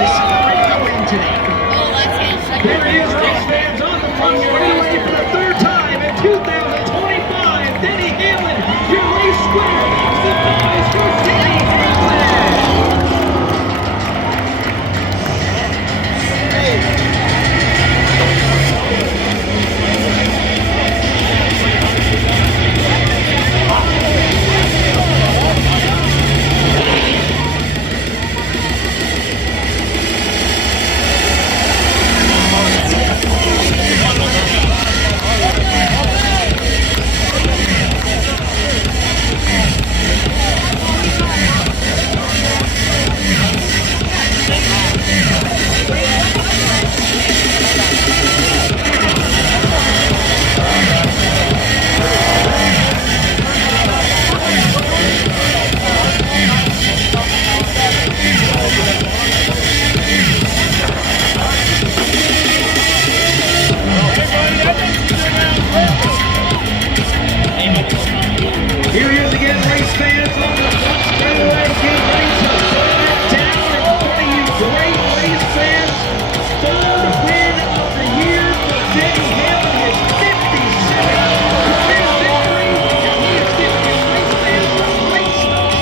to celebrate the win today. Here he is, race fans, on the front straightaway for the third time in 2025. Denny Hamlin, your race winner. Makes the noise for Denny Hamlin. Here he is again, race fans, on the front straightaway, getting ready to burn it down in front of you. Great race fans. Third win of the year for Denny Hamlin, his 57th career victory, and he is giving his race fans a race show.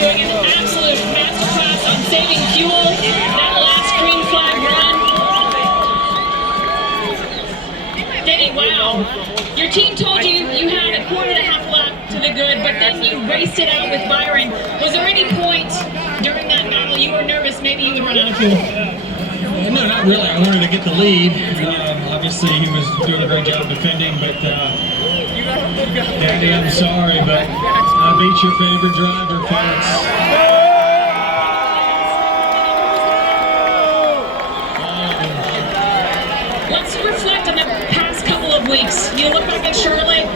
Doing an absolute masterclass on saving fuel. That last green flag run. Denny, wow. Your team told you you had a quarter and a half lap to the good, but then you raced it out with Byron. Was there any point during that battle you were nervous maybe you would run out of fuel? No, not really. I wanted to get the lead. Obviously, he was doing a great job defending, but Daddy, I'm sorry, but I beat your favorite driver, folks. Let's reflect on the past couple of weeks. You look back at Charlotte,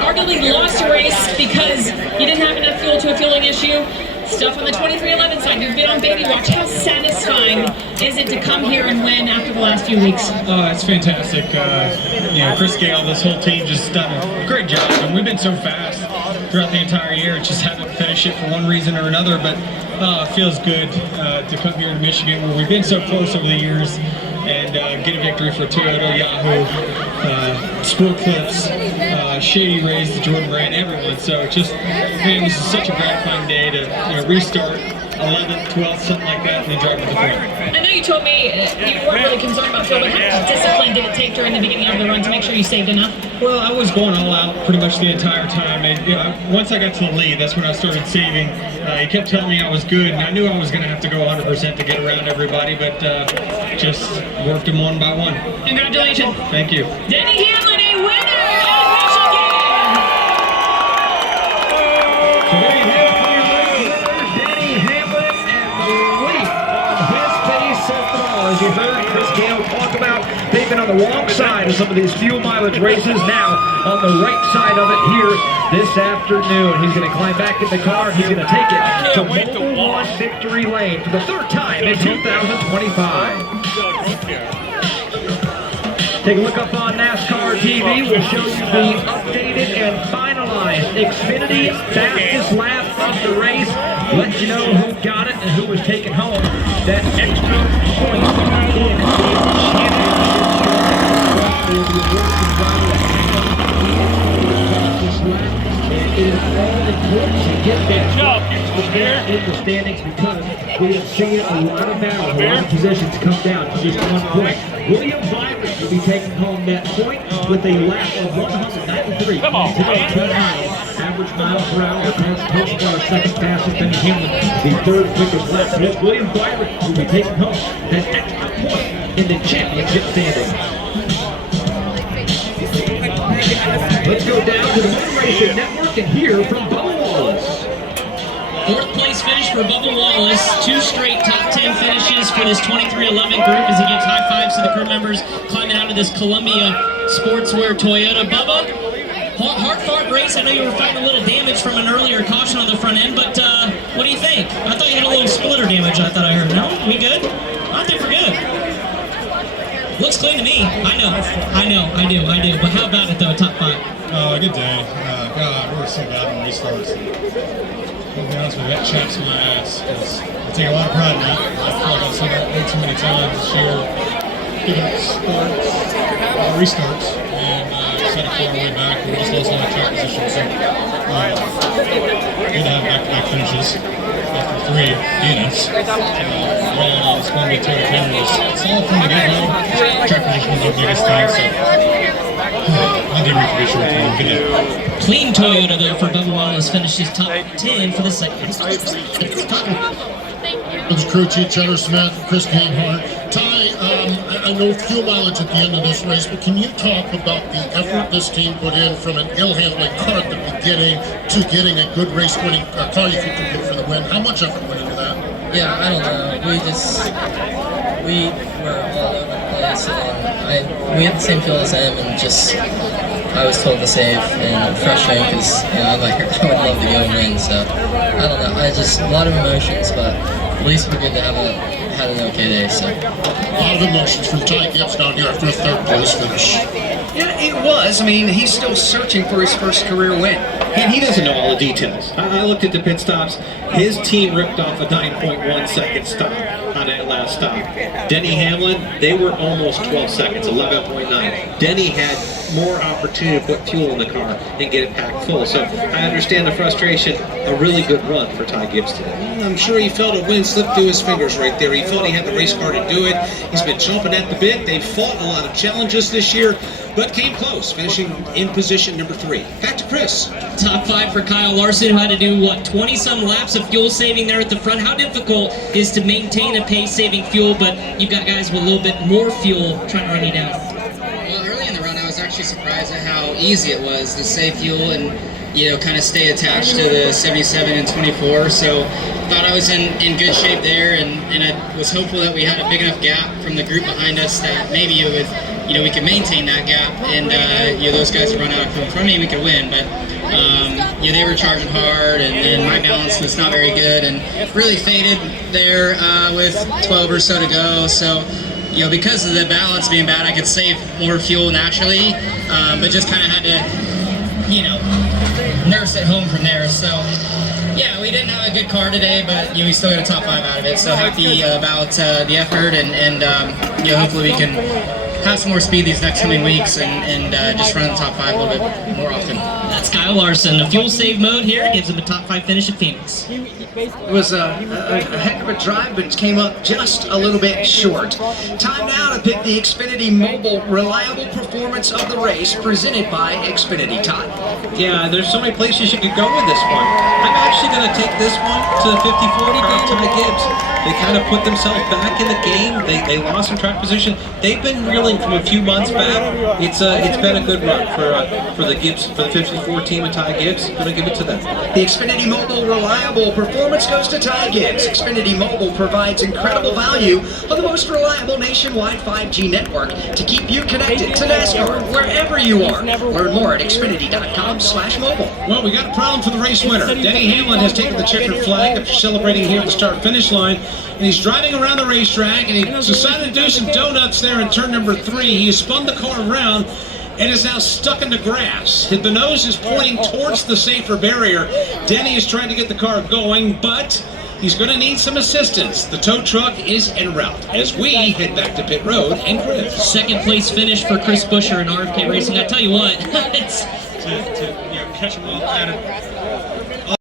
arguably lost a race because you didn't have enough fuel to a fueling issue. Stuff on the 2311 side, you've been on baby watch. How satisfying is it to come here and win after the last few weeks? It's fantastic. Chris Gale, this whole team just done a great job, and we've been so fast throughout the entire year. It just haven't finished it for one reason or another, but it feels good to come here to Michigan where we've been so close over the years and get a victory for Toyota, Yahoo, Spool Clips, Shady Rays, the Jordan Brand, everyone. So just, man, this is such a gratifying day to restart 11th, 12th, something like that, and then drive to the point. I know you told me you weren't really concerned about fuel, but how much discipline did it take during the beginning of the run to make sure you saved enough? Well, I was going all out pretty much the entire time, and once I got to the lead, that's when I started saving. He kept telling me I was good, and I knew I was going to have to go 100% to get around everybody, but just worked them one by one. Congratulations. Thank you. Denny Hamlin, a winner of Michigan! So there you have it for your race winners, Denny Hamlin, and the lead on his pace set the ball. As you heard Chris Gale talk about, they've been on the wrong side of some of these fuel mileage races. Now on the right side of it here this afternoon. He's going to climb back in the car. He's going to take it to Mobil 1 victory lane for the third time in 2025. Take a look up on NASCAR TV. We'll show you the updated and finalized Xfinity fastest lap of the race. Let you know who got it and who was taking home that extra point in the championship. the point in the standings because we have seen a lot of battles, a lot of positions come down to just 1 point. William Byron will be taking home that point with a lap of 193. Come on, average miles per hour. As coached by our second fastest, Denny Hamlin, the third quickest lap. So it's William Byron who will be taking home that extra point in the championship standings. Let's go down to the Win Racing Network and hear from Bubba Wallace. Fourth place finish for Bubba Wallace. 2 straight top 10 finishes for this 2311 group as he gives high fives to the crew members climbing out of this Columbia Sportswear Toyota. Bubba, hard-fought race. I know you were fighting a little damage from an earlier caution on the front end, but what do you think? I thought you had a little splitter damage, I thought I heard. No? We good? I think we're good. Looks clean to me. I do. But how about it though, top 5? Good day. God, we were so bad on restarts. To be honest with you, that chaps my ass. I take a lot of pride in that. I feel like I've seen that way too many times this year. Giving up starts, restarts, and set up our way back. We just lost a lot of track position. So, good to have back-to-back finishes after 3 DNFs. Running on this Columbia Toyota Camry was solid from the get-go. Track position was our biggest thing, so I did reach a short time. Good day. Clean Toyota though for Bubba Wallace, finishes top 10 for the second. It's crew chief Cheddar Smith, Chris Gamehart. Ty, I know fuel mileage at the end of this race, but can you talk about the effort this team put in from an ill-handling car at the beginning to getting a good race-winning car you could compete for the win? How much effort went into that? Yeah, I don't know. We were all over the place, and we had the same fuel as them, and just I was told to save, and frustrating because I would love to go and win. So I don't know. A lot of emotions, but at least we're good to have had an okay day. So a lot of emotions from Ty Gibbs down here after a 3rd place finish. Yeah, it was. I mean, he's still searching for his first career win. And he doesn't know all the details. I looked at the pit stops. His team ripped off a 9.1 second stop on that last stop. Denny Hamlin, they were almost 12 seconds, 11.9. Denny had more opportunity to put fuel in the car and get it packed full. So I understand the frustration. A really good run for Ty Gibbs today. I'm sure he felt a wind slip through his fingers right there. He thought he had the race car to do it. He's been chomping at the bit. They've fought a lot of challenges this year, but came close, finishing in position number 3. Back to Chris. Top 5 for Kyle Larson, who had to do, 20-some laps of fuel saving there at the front. How difficult is to maintain a pace-saving fuel, but you've got guys with a little bit more fuel trying to run you down? Well, early in the run, I was actually surprised at how easy it was to save fuel and, kind of stay attached to the 77 and 24. So thought I was in good shape there, and I was hopeful that we had a big enough gap from the group behind us that maybe it would, we could maintain that gap, and those guys would run out in front of me and we could win. But they were charging hard, and my balance was not very good, and really faded there with 12 or so to go. So, because of the balance being bad, I could save more fuel naturally, but just kind of had to, nurse it home from there. So, yeah, we didn't have a good car today, but we still got a top 5 out of it. So happy about the effort, and hopefully we can have some more speed these next coming weeks and just run the top 5 a little bit more often. That's Kyle Larson. The fuel save mode here gives him a top 5 finish at Phoenix. It was a heck of a drive, but it came up just a little bit short. Time now to pick the Xfinity Mobile Reliable Performance of the Race, presented by Xfinity. Todd? Yeah, there's so many places you could go with this one. I'm actually going to take this one to the 54 car, Ty Gibbs. They kind of put themselves back in the game. They lost some track position. They've been reeling from a few months back. It's been a good run for the Gibbs, for the 54 team and Ty Gibbs. Going to give it to them. The Xfinity Mobile Reliable Performance goes to Ty Gibbs. Xfinity Mobile provides incredible value on the most reliable nationwide 5G network to keep you connected to NASCAR wherever you are. Learn more at xfinity.com/mobile. Well, we got a problem for the race winner. Denny Hamlin has taken the checkered flag after celebrating here at the start-finish line, and he's driving around the racetrack, and he decided to do some donuts there in turn number 3. He has spun the car around and is now stuck in the grass. The nose is pointing towards the safer barrier. Denny is trying to get the car going, but he's going to need some assistance. The tow truck is en route as we head back to pit road and Chris. Second place finish for Chris Buescher in RFK Racing. I tell you what, it's To catch him off at it.